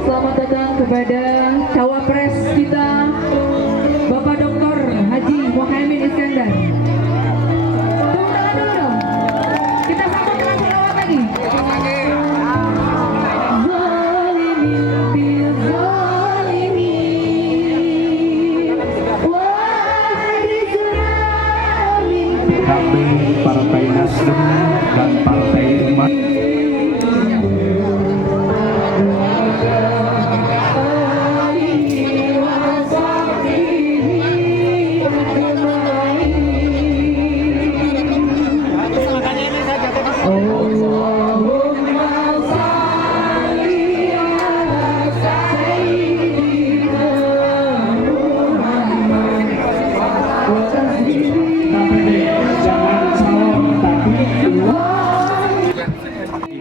Selamat datang kepada Cawapres kita, Bapak Dr. Haji Muhaimin Iskandar. Tepuk tangan dulu dong. Kita sambut dengan selawat lagi. Kami Partai Nasdem dan Partai Umat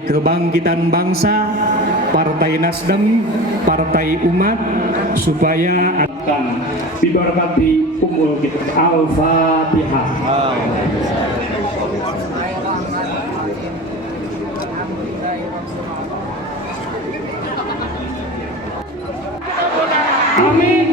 Kebangkitan Bangsa, Partai Nasdem, Partai Umat, supaya akan diberkati umur kita. Al-Fatihah. Amin.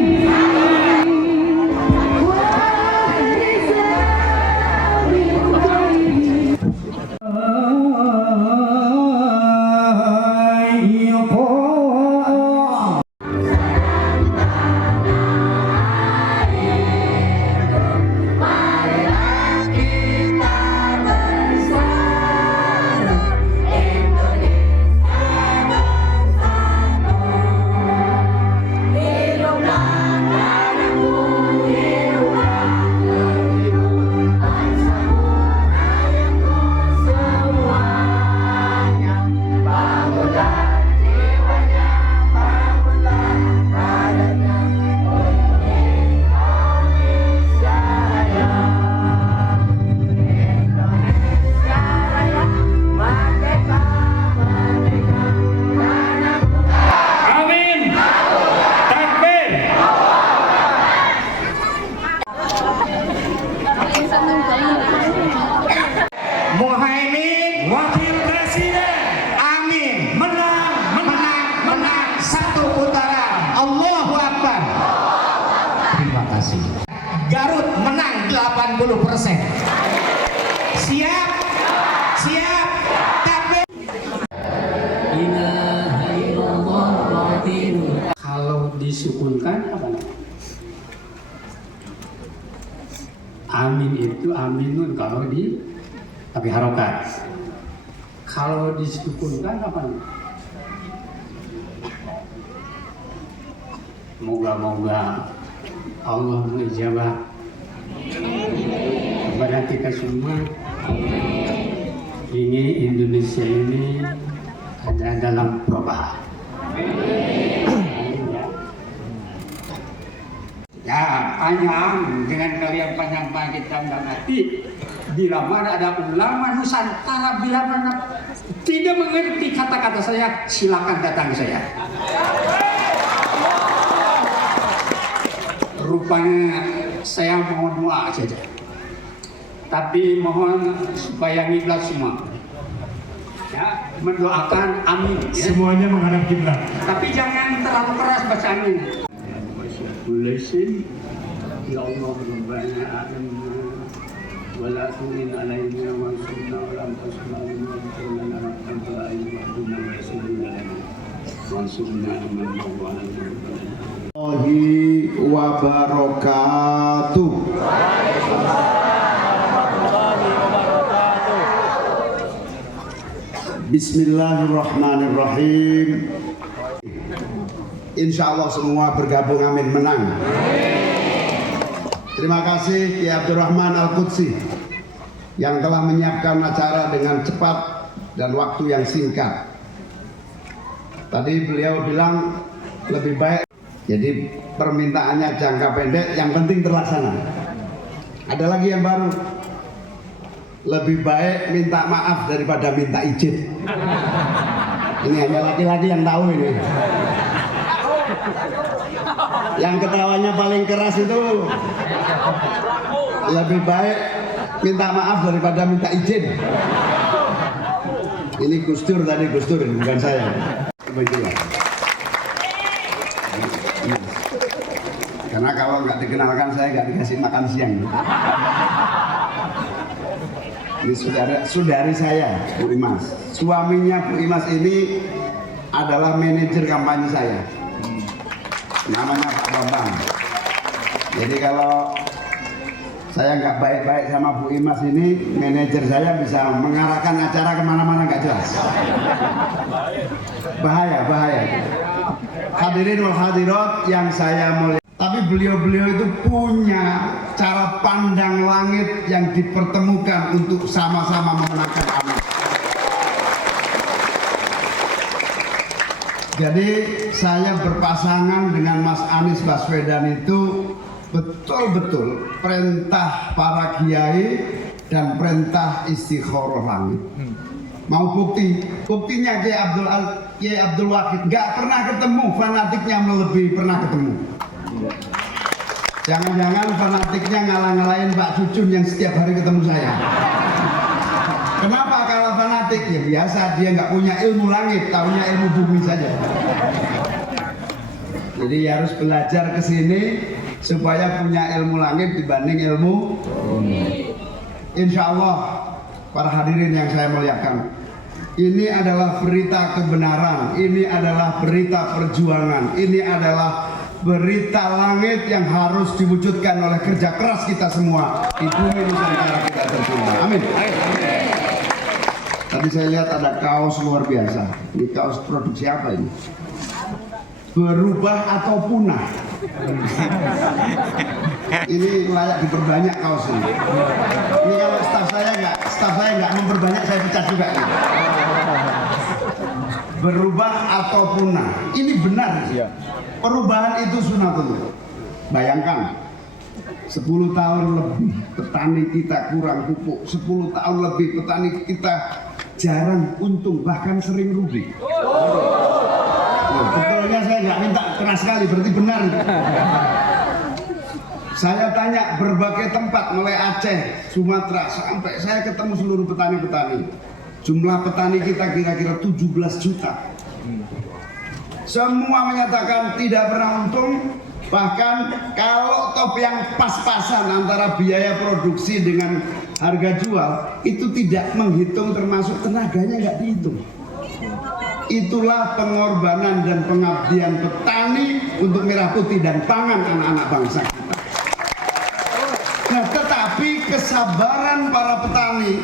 Muhaimin Wakil Presiden. Amin. Menang satu putaran. Allahu Akbar. Terima kasih. Garut menang 80%. Siap? Tapi kalau disukunkan apa? Amin itu aminun kalau di tapi harokat. Kalau disukunkan apa? Moga-moga Allah mengijabah kepada kita semua. Ini Indonesia ini ada dalam perubahan. Ya, panjang dengan kalian panjang kita mengerti. Bila mana ada ulama Nusantara, bila mana tidak mengerti kata-kata saya, silakan datang ke saya. Rupanya saya mohon doa saja, tapi mohon supaya ikhlas semua. Ya, mendoakan amin. Ya. Semuanya menghadap kiblat. Tapi jangan terlalu keras baca amin. Ya Allah, Rabbana amanna ولا تؤمن علينا وانصرنا ولا تنصرنا وانصرنا ربنا أيها ويسرنا لنا وانصرنا من هو wabarakatuh. Bismillahirrahmanirrahim. Insya Allah semua bergabung, amin, menang. Terima kasih Kiai Abdurrahman Al-Qudsi yang telah menyiapkan acara dengan cepat dan waktu yang singkat. Tadi beliau bilang lebih baik. Jadi permintaannya jangka pendek, yang penting terlaksana. Ada lagi yang baru. Lebih baik minta maaf daripada minta izin. Ini hanya laki-laki yang tahu ini. Yang ketawanya paling keras itu lebih baik minta maaf daripada minta izin. Ini Gus Dur tadi, Gus Dur bukan saya. Begitulah. Karena kalau nggak dikenalkan saya nggak dikasih makan siang. Ini saudari saya, Bu Imas. Suaminya Bu Imas ini adalah manajer kampanye saya. Namanya Pak Bambang. Jadi kalau saya nggak baik-baik sama Bu Imas ini, manajer saya bisa mengarahkan acara kemana-mana nggak jelas. Bahaya. Hadirin wal hadirat yang saya muliakan. Tapi beliau-beliau itu punya cara pandang langit yang dipertemukan untuk sama-sama memenangkan amanah. Jadi saya berpasangan dengan Mas Anies Baswedan itu betul-betul perintah para kiai dan perintah istikharah langit. Mau buktinya Kiai Abdul Wahid nggak pernah ketemu fanatiknya melebihi pernah ketemu. Jangan-jangan fanatiknya ngalah-ngalahin Pak Cucun yang setiap hari ketemu saya. Kenapa kalau fanatik? Ya biasa, dia nggak punya ilmu langit, taunya ilmu bumi saja. Jadi harus belajar ke sini supaya punya ilmu langit dibanding ilmu bumi. Insya Allah, para hadirin yang saya muliakan, ini adalah berita kebenaran, ini adalah berita perjuangan, ini adalah berita langit yang harus diwujudkan oleh kerja keras kita semua di bumi Nusantara kita tercinta. Amin. Tadi saya lihat ada kaos luar biasa. Ini kaos produksi apa ini? Berubah atau punah. Ini layak diperbanyak kaos ini. Ini kalau staf saya nggak memperbanyak, saya pecat juga ini. Berubah atau punah. Ini benar. Perubahan itu sunatullah. Bayangkan 10 tahun lebih petani kita kurang pupuk, 10 tahun lebih petani kita jarang untung, bahkan sering rugi. Betulnya saya nggak minta keras sekali, berarti benar. Saya tanya berbagai tempat, mulai Aceh, Sumatera, sampai saya ketemu seluruh petani-petani. Jumlah petani kita kira-kira 17 juta. Semua menyatakan tidak pernah untung, bahkan kalau top yang pas-pasan antara biaya produksi dengan harga jual itu tidak menghitung, termasuk tenaganya nggak dihitung. Itulah pengorbanan dan pengabdian petani untuk merah putih dan pangan anak-anak bangsa kita. Nah, tetapi kesabaran para petani,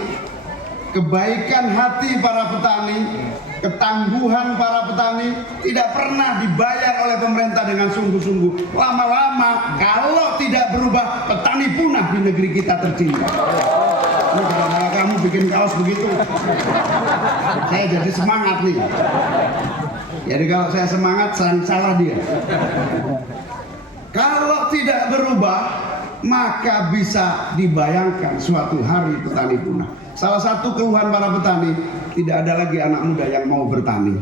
kebaikan hati para petani, ketangguhan para petani tidak pernah dibayar oleh pemerintah dengan sungguh-sungguh. Lama-lama kalau tidak berubah, petani punah di negeri kita tercinta. Ini kalau kamu bikin kaos begitu, saya jadi semangat nih. Jadi kalau saya semangat, salah dia. Kalau tidak berubah, maka bisa dibayangkan suatu hari petani punah. Salah satu keluhan para petani, tidak ada lagi anak muda yang mau bertani.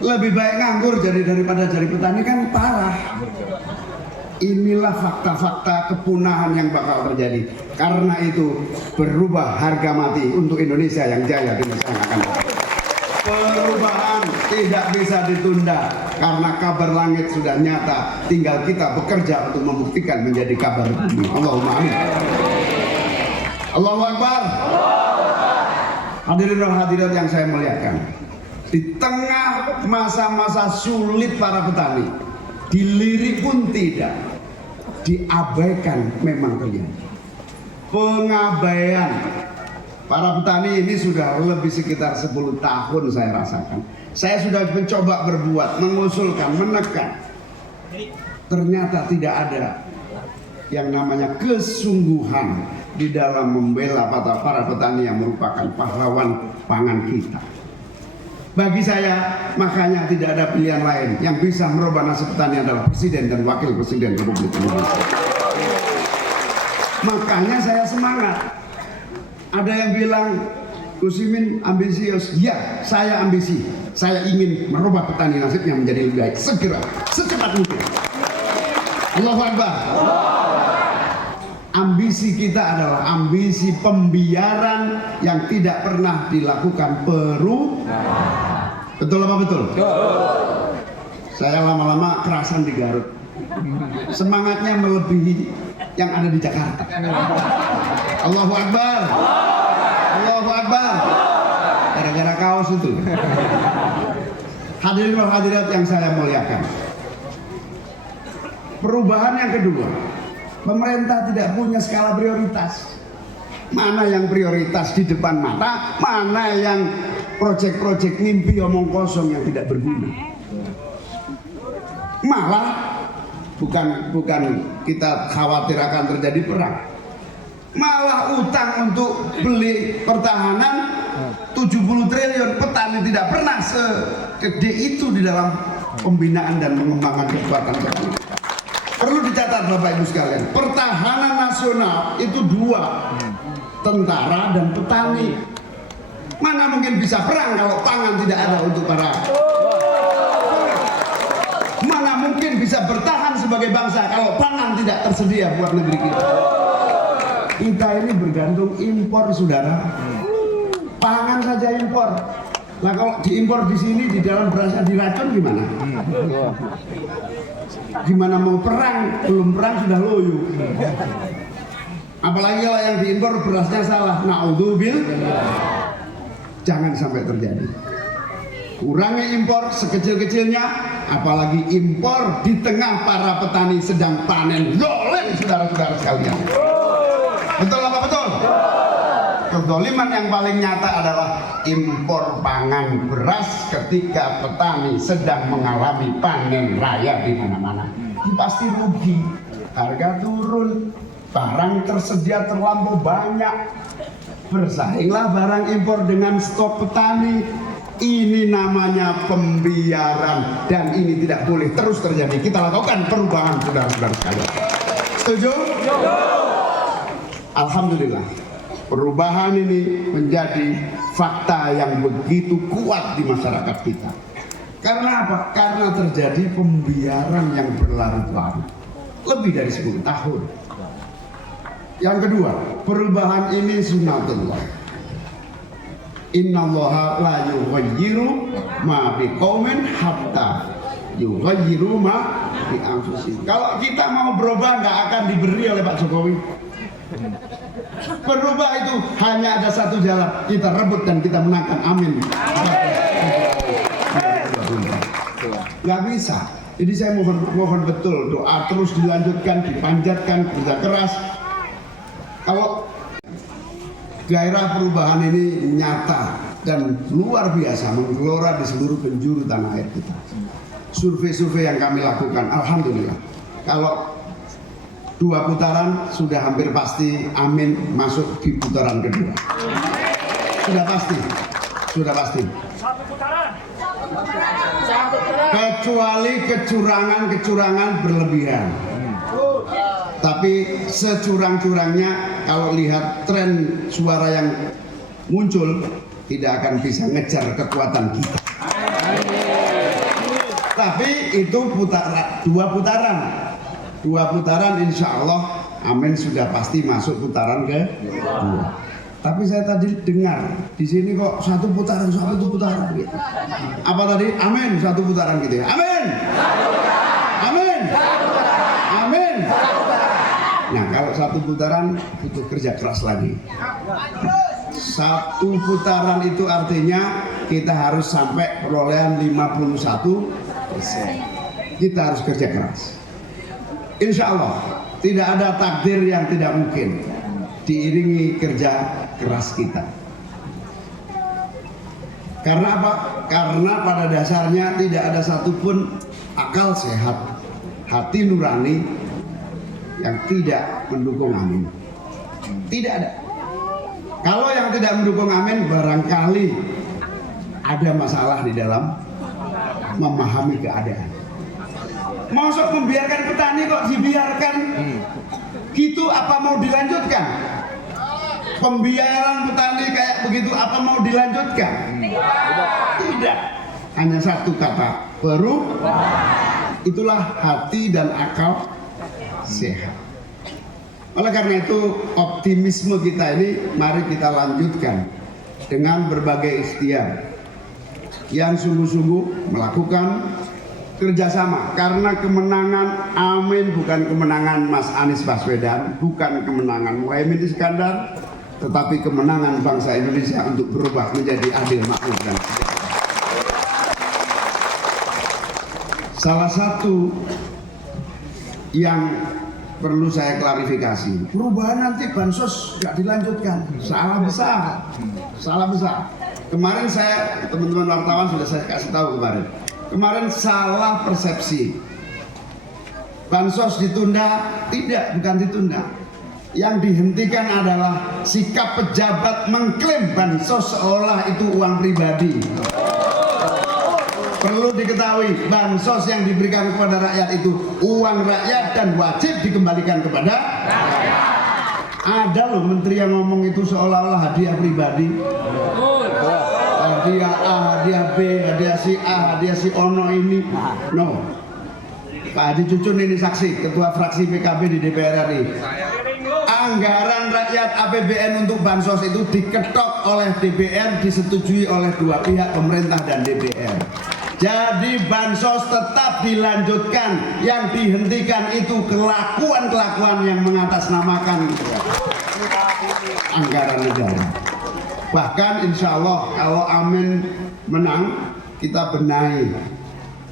Lebih baik nganggur daripada jadi petani, kan parah. Inilah fakta-fakta kepunahan yang bakal terjadi. Karena itu berubah harga mati untuk Indonesia yang jaya di masa yang akan datang. Perubahan tidak bisa ditunda karena kabar langit sudah nyata. Tinggal kita bekerja untuk membuktikan menjadi kabar bumi. Allahumma amin. Allahu Akbar. Hadirin dan hadirat yang saya muliakan, di tengah masa-masa sulit para petani, dilirik pun tidak, diabaikan memang terjadi. Pengabaian para petani ini sudah lebih sekitar 10 tahun saya rasakan. Saya sudah mencoba berbuat, mengusulkan, menekan. Ternyata tidak ada yang namanya kesungguhan di dalam membela para petani yang merupakan pahlawan pangan kita. Bagi saya, makanya tidak ada pilihan lain yang bisa merubah nasib petani adalah Presiden dan Wakil Presiden Republik Indonesia. Makanya saya semangat. Ada yang bilang Gus Imin ambisius. Ya, saya ambisi. Saya ingin merubah petani nasibnya menjadi lebih baik. Segera, secepat mungkin. Allahu Akbar. Ambisi kita adalah ambisi pembiaran yang tidak pernah dilakukan perubahan. Betul apa betul? Saya lama-lama kerasan di Garut. Semangatnya melebihi yang ada di Jakarta. Allahu Akbar. Allahu Akbar. Gara-gara kaos itu. Hadirin dan hadirat yang saya muliakan. Perubahan yang kedua, pemerintah tidak punya skala prioritas. Mana yang prioritas di depan mata, mana yang proyek-proyek mimpi omong kosong yang tidak berguna. Malah bukan kita khawatir akan terjadi perang. Malah utang untuk beli pertahanan 70 triliun, petani tidak pernah segede itu di dalam pembinaan dan pengembangan kekuatan petani. Perlu dicatat Bapak Ibu sekalian, pertahanan nasional itu dua, tentara dan petani. Mana mungkin bisa perang kalau pangan tidak ada untuk para. Mana mungkin bisa bertahan sebagai bangsa kalau pangan tidak tersedia buat negeri kita. Kita ini bergantung impor, saudara. Pangan saja impor. Nah kalau diimpor di sini di dalam berasnya diracun gimana? Gimana mau perang? Belum perang sudah loyo. Apalagi kalau yang diimpor berasnya salah. Naudzubillah. Jangan sampai terjadi. Kurangi impor sekecil-kecilnya, apalagi impor di tengah para petani sedang panen. Zolim saudara-saudara sekalian. Betul apa betul? Kezaliman yang paling nyata adalah impor pangan beras ketika petani sedang mengalami panen raya di mana-mana. Ini pasti rugi, harga turun, barang tersedia terlampau banyak. Bersainglah barang impor dengan stok petani. Ini namanya pembiaran dan ini tidak boleh terus terjadi. Kita lakukan perubahan saudara-saudara sekalian. Setuju? Alhamdulillah. Perubahan ini menjadi fakta yang begitu kuat di masyarakat kita. Karena apa? Karena terjadi pembiaran yang berlarut-larut. Lebih dari 10 tahun. Yang kedua, perubahan ini sunnatullah. Innallaha la yughayyiru ma biqaumin hatta yughayyiru ma bi anfusihim. Kalau kita mau berubah nggak akan diberi oleh Pak Jokowi. Berubah itu hanya ada satu jalan, kita rebut dan kita menangkan. Amin. Nggak bisa. Jadi saya mohon betul doa terus dilanjutkan, dipanjatkan, kerja keras. Kalau gairah perubahan ini nyata dan luar biasa menggelora di seluruh penjuru tanah air kita. Survei-survei yang kami lakukan, alhamdulillah. Kalau 2 putaran sudah hampir pasti Amin masuk di putaran kedua. Sudah pasti, sudah pasti. Kecuali kecurangan berlebihan. Tapi securang-curangnya kalau lihat tren suara yang muncul tidak akan bisa ngejar kekuatan kita. Tapi itu dua putaran insya Allah Amin sudah pasti masuk putaran kedua. Tapi saya tadi dengar di sini kok satu putaran gitu. Apa tadi? Amin satu putaran gitu ya. Amin. Amin. Amin. Nah kalau satu putaran butuh kerja keras lagi. Satu putaran itu artinya kita harus sampai perolehan 51%. Kita harus kerja keras. Insya Allah tidak ada takdir yang tidak mungkin diiringi kerja keras kita. Karena apa? Karena pada dasarnya tidak ada satupun akal sehat, hati nurani yang tidak mendukung Amin. Tidak ada. Kalau yang tidak mendukung Amin barangkali ada masalah di dalam memahami keadaan. Masuk membiarkan petani kok dibiarkan gitu, apa mau dilanjutkan? Pembiaran petani kayak begitu apa mau dilanjutkan? Tidak. Hanya satu kata, berubah. Itulah hati dan akal sehat. Oleh karena itu optimisme kita ini mari kita lanjutkan dengan berbagai ikhtiar yang sungguh-sungguh melakukan kerjasama, karena kemenangan Amin bukan kemenangan Mas Anies Baswedan, bukan kemenangan Muhaimin Iskandar, tetapi kemenangan bangsa Indonesia untuk berubah menjadi adil, makmur dan sejahtera. Salah satu yang perlu saya klarifikasi, perubahan nanti bansos nggak dilanjutkan, salah besar, salah besar. Kemarin saya, teman-teman wartawan sudah saya kasih tahu kemarin salah persepsi. Bansos ditunda, tidak, bukan ditunda. Yang dihentikan adalah sikap pejabat mengklaim bansos seolah itu uang pribadi. Perlu diketahui, bansos yang diberikan kepada rakyat itu uang rakyat dan wajib dikembalikan kepada rakyat. Ada loh menteri yang ngomong itu seolah-olah hadiah pribadi. Hadiah A, hadiah B, hadiah si A, hadiah si Ono ini. No. Pak Haji Cucun ini saksi, ketua fraksi PKB di DPR RI. Anggaran rakyat APBN untuk bansos itu diketok oleh DPR, disetujui oleh dua pihak, pemerintah dan DPR. Jadi bansos tetap dilanjutkan, yang dihentikan itu kelakuan-kelakuan yang mengatasnamakan anggaran negara. Bahkan insya Allah kalau Amin menang, kita benahi,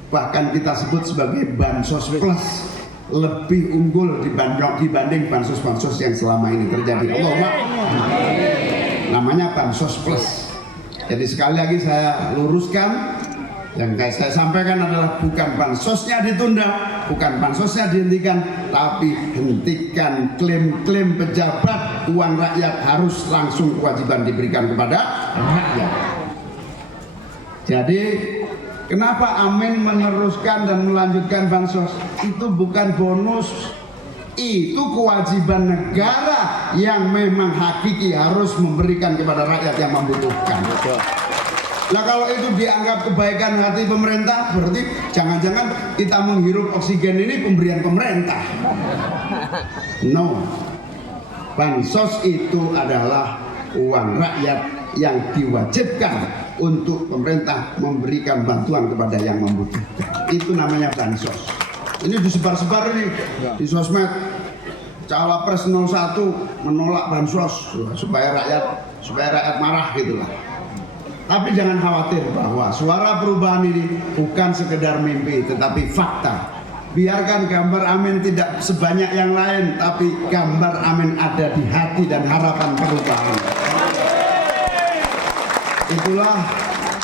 bahkan kita sebut sebagai bansos plus, lebih unggul dibanding bansos-bansos yang selama ini terjadi. Allah, namanya bansos plus. Jadi sekali lagi saya luruskan, yang saya sampaikan adalah bukan bansosnya ditunda, bukan bansosnya dihentikan, tapi hentikan klaim-klaim pejabat uang rakyat harus langsung kewajiban diberikan kepada rakyat. Jadi kenapa Amin meneruskan dan melanjutkan bansos? Itu bukan bonus, itu kewajiban negara yang memang hakiki harus memberikan kepada rakyat yang membutuhkan. Nah kalau itu dianggap kebaikan hati pemerintah, berarti jangan-jangan kita menghirup oksigen ini pemberian pemerintah. No, bansos itu adalah uang rakyat yang diwajibkan untuk pemerintah memberikan bantuan kepada yang membutuhkan. Itu namanya bansos. Ini disebar-sebar ini di sosmed. Cawapres 01 menolak bansos supaya rakyat marah gitulah. Tapi jangan khawatir bahwa suara perubahan ini bukan sekedar mimpi, tetapi fakta. Biarkan gambar Amin tidak sebanyak yang lain, tapi gambar Amin ada di hati dan harapan perubahan. Itulah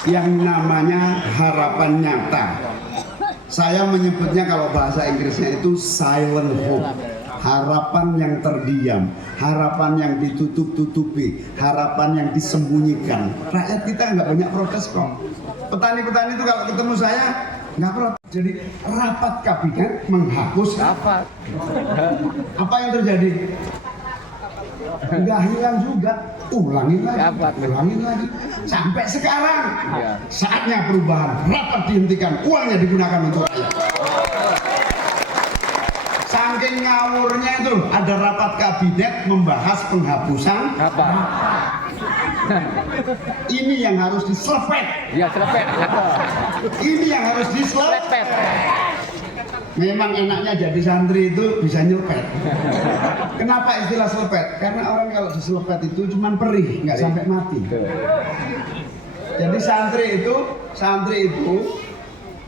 yang namanya harapan nyata. Saya menyebutnya kalau bahasa Inggrisnya itu silent hope. Harapan yang terdiam, harapan yang ditutup-tutupi, harapan yang disembunyikan. Rakyat kita nggak banyak protes kok. Petani-petani itu kalau ketemu saya nggak protes. Jadi rapat kabinet menghapus rapat. Apa yang terjadi? Nggak hilang juga, ulangin lagi. Sampai sekarang saatnya perubahan. Rapat dihentikan, uangnya digunakan untuk rakyat. Saking ngawurnya itu ada rapat kabinet membahas penghapusan rapat. Ini yang harus diselepet. Ya, selepet. Ini yang harus diselepet. Memang enaknya jadi santri itu bisa nyelpet. Kenapa istilah selepet? Karena orang kalau diselepet itu cuma perih, nggak sampai mati. Jadi santri itu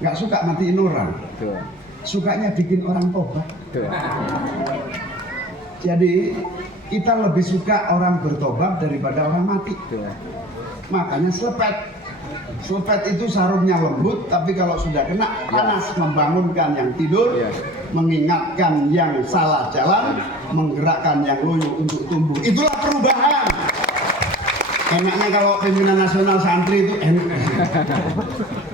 nggak suka matiin orang. Sukanya bikin orang tobat. Jadi kita lebih suka orang bertobat daripada orang mati. Makanya selepet. Selepet itu sarungnya lembut, tapi kalau sudah kena panas membangunkan yang tidur, mengingatkan yang salah jalan, menggerakkan yang loyo untuk tumbuh. Itulah perubahan. Enaknya kalau pimpinan nasional santri itu enak.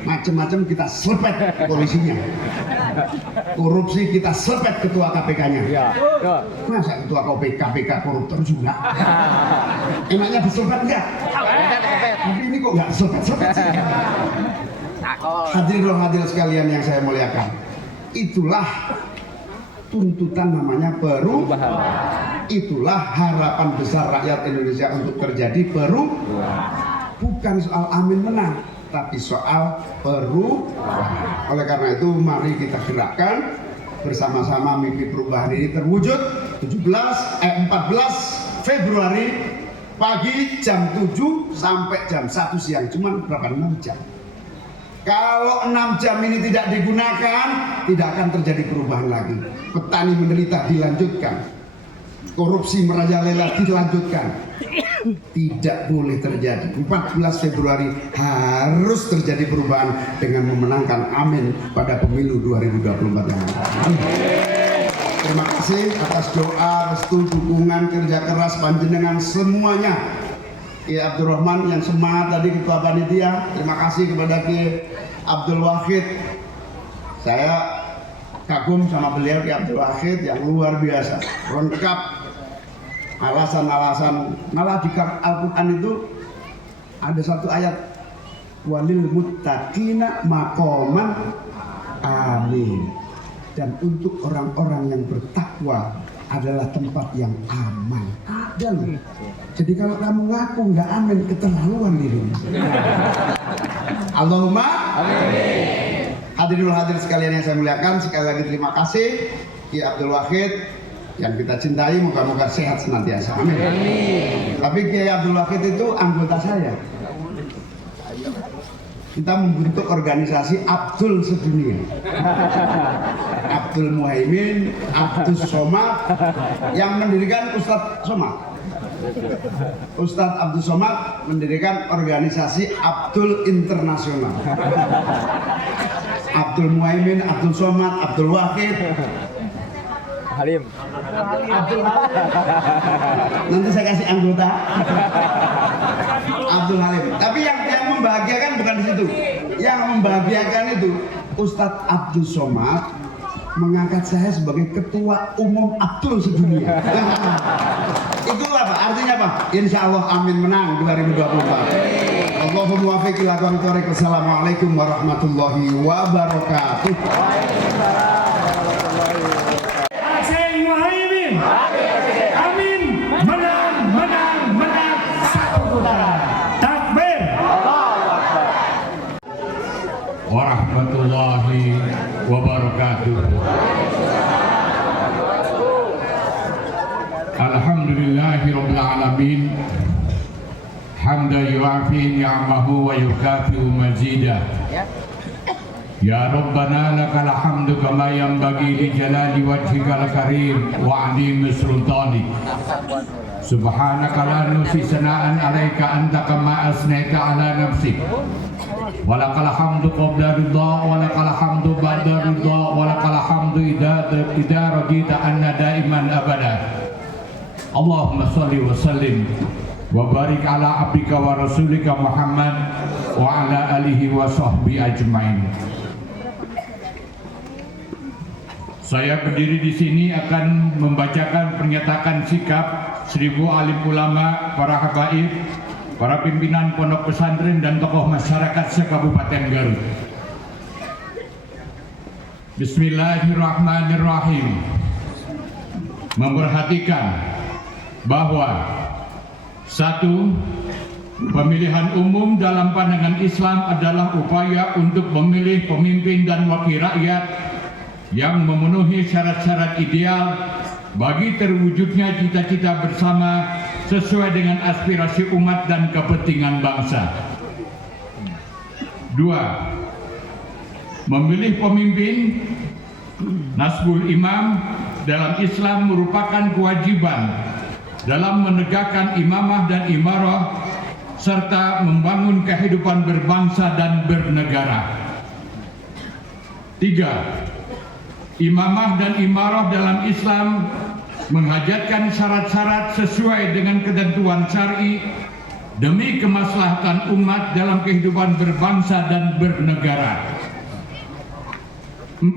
Macam-macam kita selepet polisinya. Korupsi kita selepet ketua KPK-nya. Masa ketua KPK koruptor juga? Enaknya diselepet enggak? Tapi ini kok enggak selepet-selepet sih? Hadirin sekalian yang saya muliakan, itulah tuntutan namanya perubahan. Itulah harapan besar rakyat Indonesia untuk terjadi perubahan. Bukan soal amin menang, tapi soal perubahan. Oleh karena itu mari kita gerakkan bersama-sama mimpi perubahan ini terwujud. 14 Februari pagi jam 7 sampai jam 1 siang, cuman berapa 6 jam. Kalau 6 jam ini tidak digunakan, tidak akan terjadi perubahan lagi. Petani menderita dilanjutkan, korupsi merajalela dilanjutkan. Tidak boleh terjadi. 14 Februari harus terjadi perubahan dengan memenangkan amin pada pemilu 2024 yang akan datang. Terima kasih atas doa, restu, dukungan, kerja keras panjenengan semuanya. Ki Abdul Rahman yang semangat tadi ketua panitia. Terima kasih kepada Ki Abdul Wahid. Saya kagum sama beliau Ki Abdul Wahid yang luar biasa, lengkap alasan-alasan. Malah di Al-Quran itu ada satu ayat, walil muttaqina maqaman amin, dan untuk orang-orang yang bertakwa adalah tempat yang aman. Ada loh. Jadi kalau kamu ngaku nggak amin, keterlaluan diri. Allahumma amin. Hadirin sekalian yang saya muliakan, sekali lagi terima kasih Ki Abdul Wahid yang kita cintai, moga-moga sehat senantiasa. Amin. Tapi Ki Abdul Wahid itu anggota saya. Kita membentuk organisasi Abdul sedunia. Abdul Muhaimin, Abdul Somad, yang mendirikan Ustadz Somad. Ustadz Abdul Somad mendirikan organisasi Abdul Internasional. Abdul Muhaimin, Abdul Somad, Abdul Wahid, Halim. nanti saya kasih anggota. Abdul Halim. Tapi yang membahagiakan bukan di situ. Yang membahagiakan itu Ustadz Abdul Somad mengangkat saya sebagai ketua umum Abdul sedunia. Itu apa? Artinya apa? Insya Allah amin menang 2024. Allahumma wafiq ila aqwamit thoriq. Wassalamualaikum warahmatullahi wabarakatuh. Amin, menang, menang, menang, satu putaran. Takbir. Warahmatullahi wabarakatuh. Alhamdulillahi rabbil alamin. Hamda yu'afi ni'amahu wa yukafi'u mazidah. Ya Rabbana lakal hamdu kama yanbaghi li jalali wajhikal karim wa 'azimi sultanik. Subhanaka la nuhsi sana'an 'alaika anta kama asnaita 'ala nafsik. Wa lakal hamdu qabla ridha wa lakal hamdu ba'da ridha wa lakal hamdu idza radita anna daiman abada. Allahumma shalli wa sallim wa barik ala abdika wa rasulika Muhammad wa ala alihi wa sahbihi ajmain. Saya berdiri di sini akan membacakan pernyataan sikap 1000 alim ulama, para habaib, para pimpinan pondok pesantren dan tokoh masyarakat se-Kabupaten Garut. Bismillahirrahmanirrahim. Memperhatikan bahwa 1. Pemilihan umum dalam pandangan Islam adalah upaya untuk memilih pemimpin dan wakil rakyat yang memenuhi syarat-syarat ideal bagi terwujudnya cita-cita bersama sesuai dengan aspirasi umat dan kepentingan bangsa. 2. Memilih pemimpin nasbul imam dalam Islam merupakan kewajiban dalam menegakkan imamah dan imarah serta membangun kehidupan berbangsa dan bernegara. 3. Imamah dan imarah dalam Islam menghajatkan syarat-syarat sesuai dengan ketentuan syar'i demi kemaslahatan umat dalam kehidupan berbangsa dan bernegara. 4.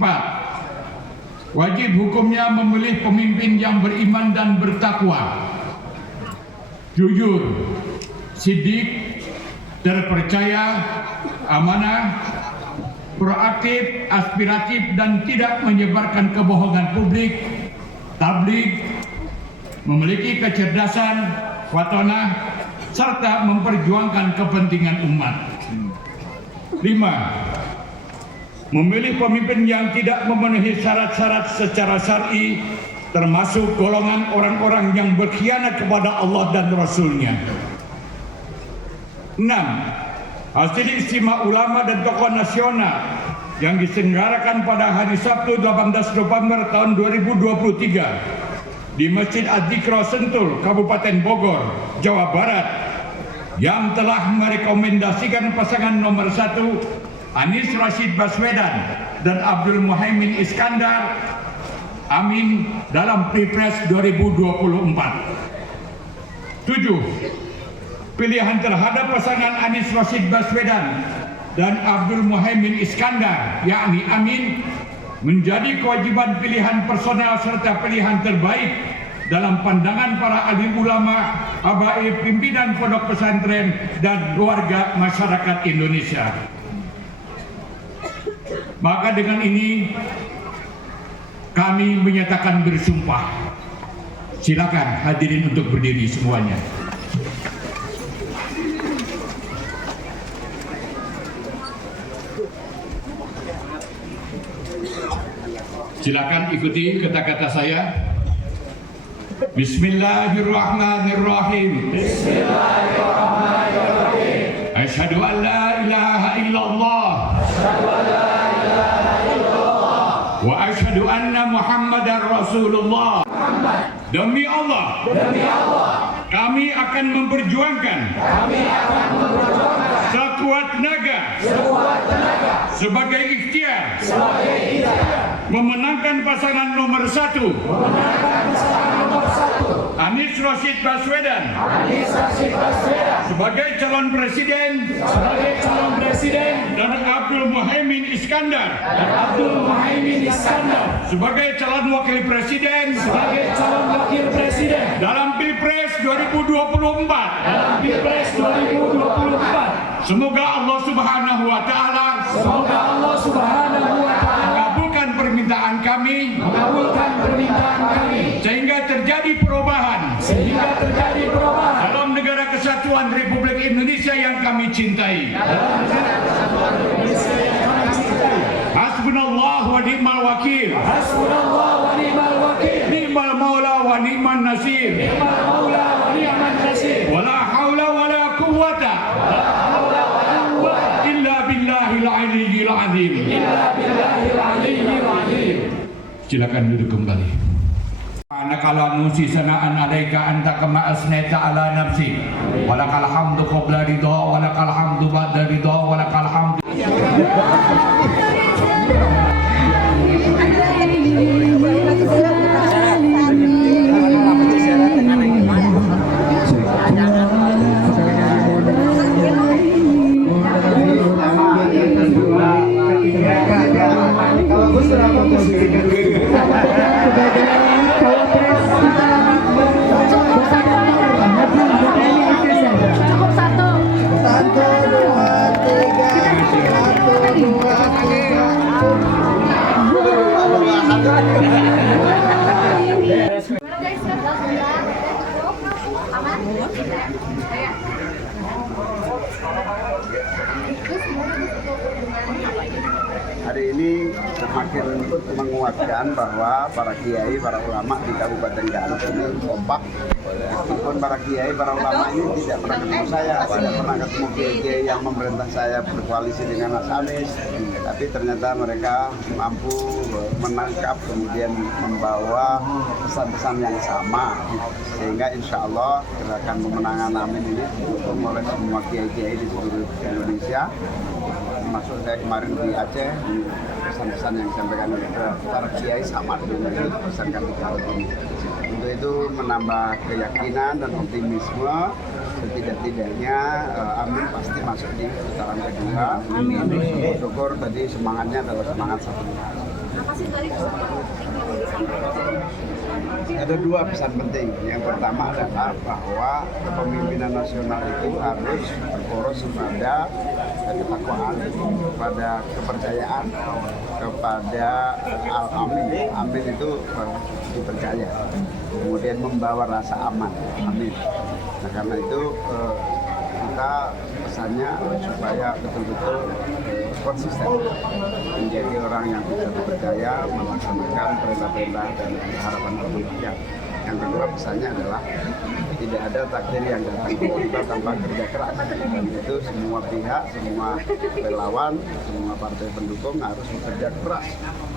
Wajib hukumnya memilih pemimpin yang beriman dan bertakwa, jujur, sidik, terpercaya, amanah, proaktif, aspiratif, dan tidak menyebarkan kebohongan publik, tabligh, memiliki kecerdasan, watonah, serta memperjuangkan kepentingan umat. 5. Memilih pemimpin yang tidak memenuhi syarat-syarat secara syar'i, termasuk golongan orang-orang yang berkhianat kepada Allah dan Rasul-Nya. 6. Hasil istimewa ulama dan tokoh nasional yang diselenggarakan pada hari Sabtu 18 November tahun 2023 di Masjid Az-Zikra Sentul, Kabupaten Bogor, Jawa Barat, yang telah merekomendasikan pasangan nomor 1 Anies Rashid Baswedan dan Abdul Muhaimin Iskandar Amin dalam Pilpres 2024. 7. Pilihan terhadap pasangan Anies Rashid Baswedan dan Abdul Muhaimin Iskandar, yakni Amin, menjadi kewajiban pilihan personal serta pilihan terbaik dalam pandangan para alim ulama, habaib, pimpinan pondok pesantren, dan keluarga masyarakat Indonesia. Maka dengan ini kami menyatakan bersumpah. Silakan hadirin untuk berdiri semuanya. Silakan ikuti kata-kata saya. Bismillahirrahmanirrahim. Bismillahirrahmanirrahim. Asyhadu an la ilaha illallah. Asyhadu an la ilaha illallah. Wa asyhadu anna Muhammadar Rasulullah. Demi Allah. Demi Allah. Kami akan memperjuangkan. Kami akan memperjuangkan. Sekuat tenaga. Sekuat tenaga. Sebagai ikhtiar. Sebagai ikhtiar. Memenangkan pasangan nomor 1. Memenangkan pasangan nomor 1. Anies Rashid Baswedan. Anies Rashid Baswedan. Sebagai calon presiden. Sebagai calon presiden. Dan Abdul Muhaimin Iskandar. Dan Abdul Muhaimin Iskandar. Sebagai calon wakil presiden. Sebagai calon wakil presiden. Dalam Pilpres 2024. Dalam Pilpres 2024. Semoga Allah Subhanahu wa taala. Semoga Allah Subhanahu wa taala mengabulkan permintaan kami. Mengabulkan permintaan kami. Sehingga terjadi perubahan. Sehingga terjadi perubahan dalam negara kesatuan Republik Indonesia yang kami cintai. Dalam negara kesatuan Indonesia yang kami cintai. Hasbunallah wa ni'mal wakil. Hasbunallah wa ni'mal wakil. Ni'mal maula wa ni'man nasir. Ni'mal maula wa ni'man nasir. Wala haula wala quwwata illa billahil aliyyil azim. Illa billahil aliyyil azim. Silakan duduk kembali. Anakala nusi sanaan alaika anta kama asnaita ala nafsi. Walakal hamdu qabla ridha, walakal hamdu ba'da ridha, walakal hamdu. Hari ini semakin menguatkan bahwa para kiai, para ulama di Kabupaten Garut ini kompak. Meskipun para kiai, para ulama ini tidak pernah ketemu saya, tidak pernah ketemu kiai yang memerintah saya berkoalisi dengan Mas Anies, tapi ternyata mereka mampu menangkap kemudian membawa pesan-pesan yang sama, sehingga insya Allah gerakan pemenangan Amin ini didukung oleh semua kiai-kiai di seluruh Indonesia. Maksud saya kemarin di Aceh, pesan-pesan yang disampaikan oleh para kiai sama dengan yang dipesankan di Garut ini. Untuk itu menambah keyakinan dan optimisme setidak-tidaknya Amin pasti masuk di putaran kedua. Syukur tadi semangatnya adalah semangat satu. Ada dua pesan penting. Yang pertama adalah bahwa kepemimpinan nasional itu harus berporos kepada ketakwaan, kepada kepercayaan, kepada al-amin. Amin itu dipercaya. Kemudian membawa rasa aman. Amin. Nah karena itu kita pesannya supaya betul-betul konsisten menjadi orang yang bisa dipercaya, melaksanakan perintah-perintah dan harapan-harapan rakyat. Yang kedua pesannya adalah tidak ada takdir yang datang tiba-tiba tanpa kerja keras. Dan itu semua pihak, semua relawan, semua partai pendukung harus bekerja keras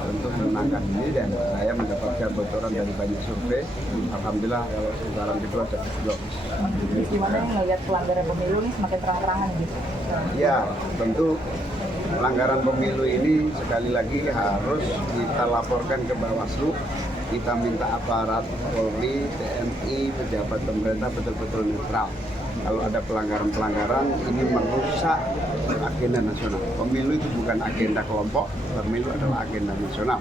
untuk menangkan ini. Dan saya mendapatkan bocoran dari banyak survei. Alhamdulillah kalau putaran kedua cukup bagus. Gimana nih ngelihat pelanggaran pemilu ini semakin terang-terangan gitu? Ya, tentu pelanggaran pemilu ini sekali lagi harus kita laporkan ke Bawaslu. Kita minta aparat Polri, TNI, pejabat pemerintah betul-betul netral. Kalau ada pelanggaran-pelanggaran, ini merusak agenda nasional. Pemilu itu bukan agenda kelompok, pemilu adalah agenda nasional.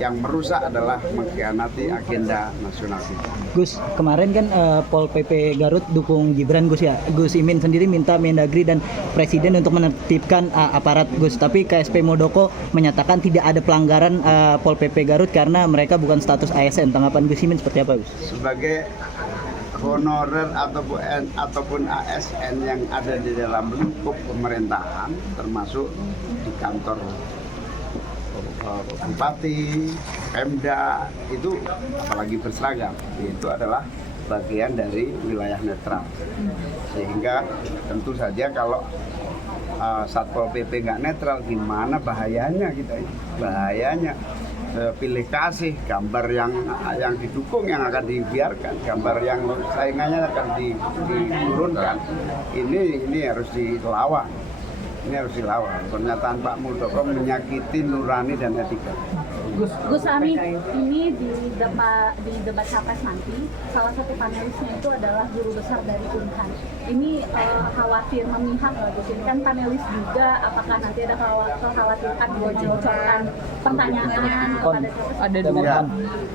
Yang merusak adalah mengkhianati agenda nasional kita. Gus, kemarin kan Pol PP Garut dukung Gibran Gus ya. Gus Imin sendiri minta Mendagri dan Presiden untuk menertibkan aparat Gus. Tapi KSP Muldoko menyatakan tidak ada pelanggaran Pol PP Garut karena mereka bukan status ASN. Tanggapan Gus Imin seperti apa Gus? Sebagai honorer ataupun ASN yang ada di dalam lingkup pemerintahan, termasuk di kantor Bupati, Pemda, itu apalagi berseragam, itu adalah bagian dari wilayah netral. Sehingga tentu saja kalau Satpol PP nggak netral, gimana bahayanya kita ini? Bahayanya pilih kasih, gambar yang didukung yang akan dibiarkan, gambar yang saingannya akan diturunkan. Ini harus dilawan. Ini harus dilawan. Pernyataan Pak Muldoko menyakiti nurani dan etika. Gus Amin, ini di debat capres nanti, salah satu panelisnya itu adalah guru besar dari Unhan. Ini khawatir memihak nggak Gus? Ini kan panelis juga, apakah nanti ada kekhawatiran bocoran pertanyaan kepada capres? Ada dua.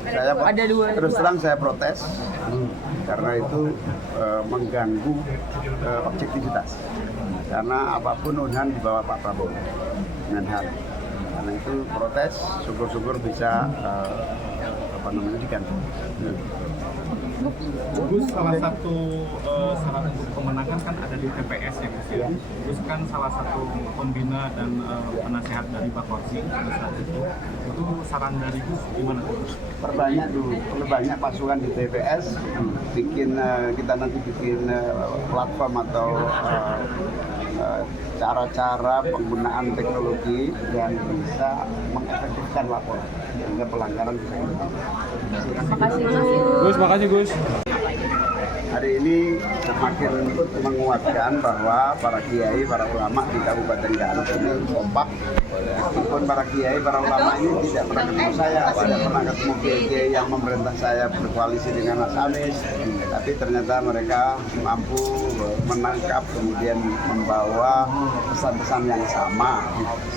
Ya, Ada dua. Terus terang saya protes karena itu mengganggu objektivitas. Karena apapun Unhan di bawah Pak Prabowo Menhan. Karena itu protes, syukur-syukur bisa diganti. Gus, salah satu syarat untuk kemenangan kan ada di TPS ya Gus ya. Gus kan salah satu pembina dan penasehat dari Pak Korsi pada saat itu saran dari Gus gimana Gus? Perbanyak dulu, perbanyak pasukan di TPS, kita nanti bikin platform atau cara-cara penggunaan teknologi yang bisa mengefektifkan laporan sehingga pelanggaran bisa Gus, makasih Gus. Hari ini semakin menguatkan bahwa para kiai, para ulama di Kabupaten Garut ini kompak. Meskipun para kiai, para ulama ini tidak pernah ketemu saya, tidak pernah ketemu kiai yang memerintah saya berkoalisi dengan Mas Anies, tapi ternyata mereka mampu menangkap kemudian membawa pesan-pesan yang sama,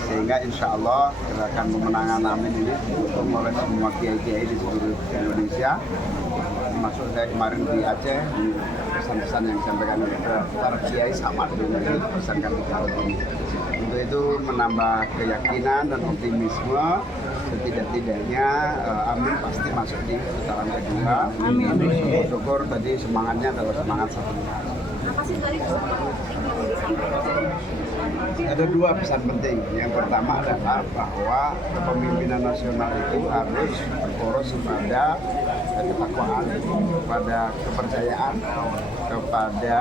sehingga insya Allah gerakan pemenangan Amin ini didukung oleh semua kiai-kiai di seluruh Indonesia. Termasuk saya kemarin di Aceh, pesan-pesan yang disampaikan oleh para kiai sama dengan yang dipesankan di Garut ini. Untuk itu menambah keyakinan dan optimisme, setidak-tidaknya Amin pasti masuk di putaran kedua. Syukur tadi semangatnya adalah semangat satu. Ada dua pesan penting. Yang pertama adalah bahwa kepemimpinan nasional itu harus berporos kepada ketakwaan, kepada kepercayaan, kepada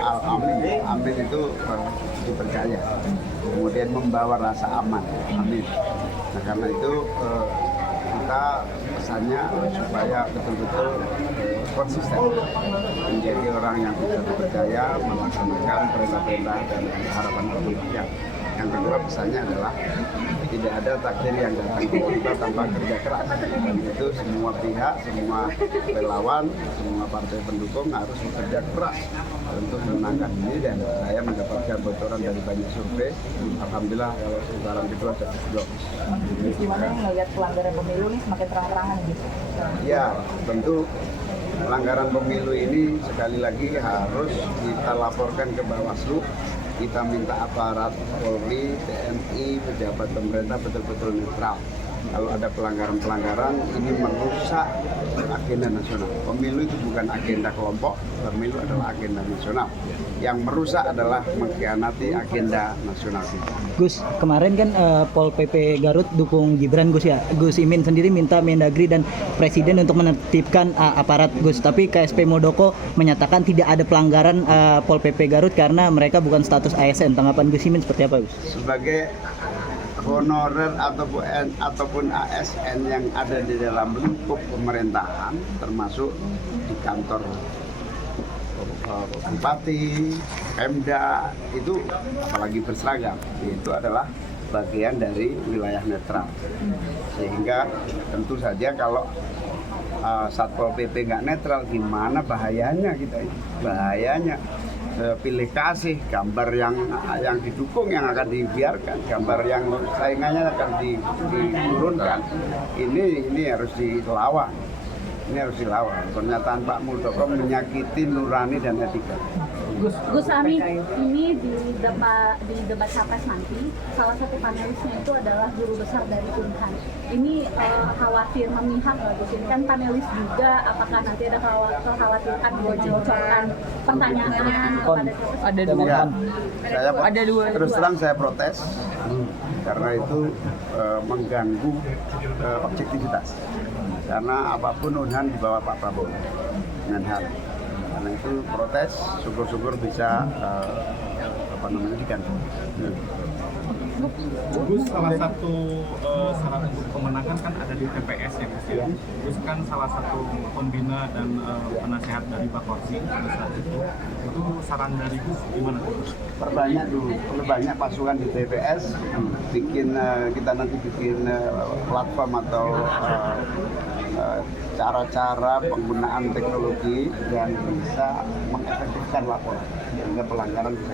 al-amin. Amin itu dipercaya. Kemudian membawa rasa aman. Amin. Nah karena itu kita pesannya supaya betul-betul konsisten menjadi orang yang bisa dipercaya, melaksanakan perintah-perintah dan harapan rakyat. Yang kedua pesannya adalah tidak ada takdir yang datang tiba-tiba tanpa kerja keras. Dan itu semua pihak, semua relawan, semua partai pendukung harus bekerja keras untuk memenangkan ini, dan saya mendapatkan bocoran dari banyak survei. Alhamdulillah kalau putaran kedua cukup bagus. Gimana melihat pelanggaran pemilu ini semakin terang-terangan gitu? Ya, tentu pelanggaran pemilu ini sekali lagi harus kita laporkan ke Bawaslu. Kita minta aparat Polri, TNI, pejabat pemerintah betul-betul netral. Kalau ada pelanggaran-pelanggaran, ini merusak agenda nasional. Pemilu itu bukan agenda kelompok, pemilu adalah agenda nasional. Yang merusak adalah mengkhianati agenda nasional kita. Gus, kemarin kan Pol PP Garut dukung Gibran Gus ya. Gus Imin sendiri minta Mendagri dan Presiden untuk menertibkan aparat Gus. Tapi KSP Muldoko menyatakan tidak ada pelanggaran Pol PP Garut karena mereka bukan status ASN. Tanggapan Gus Imin seperti apa, Gus? Sebagai honorer ataupun ASN yang ada di dalam lingkup pemerintahan, termasuk di kantor Bupati, Pemda, itu apalagi berseragam, itu adalah bagian dari wilayah netral. Sehingga tentu saja kalau Satpol PP nggak netral, gimana bahayanya kita ini? Bahayanya pilih kasih, gambar yang didukung yang akan dibiarkan, gambar yang saingannya akan diturunkan. Ini harus dilawan. Ini harus dilawan. Pernyataan Pak Muldoko menyakiti nurani dan etika. Gus Amin, ini di debat capres nanti, salah satu panelisnya itu adalah guru besar dari Unhan. Ini khawatir memihak nggak Gus? Ini kan panelis juga, apakah nanti ada kekhawatiran bocoran pertanyaan kepada Ada dua. Ya, Ada dua. terus terang saya protes karena itu mengganggu objektivitas. Karena apapun Unhan di bawah Pak Prabowo dengan hal. Karena itu protes, syukur-syukur bisa diganti. Gus, salah satu syarat untuk kemenangan kan ada di TPS ya Gus ya. Gus kan salah satu pembina dan penasehat dari Bakorsi pada saat itu saran dari Gus gimana Gus? Perbanyak dulu, perbanyak pasukan di TPS, kita nanti bikin platform atau cara-cara penggunaan teknologi yang bisa mengefektifkan laporan sehingga pelanggaran bisa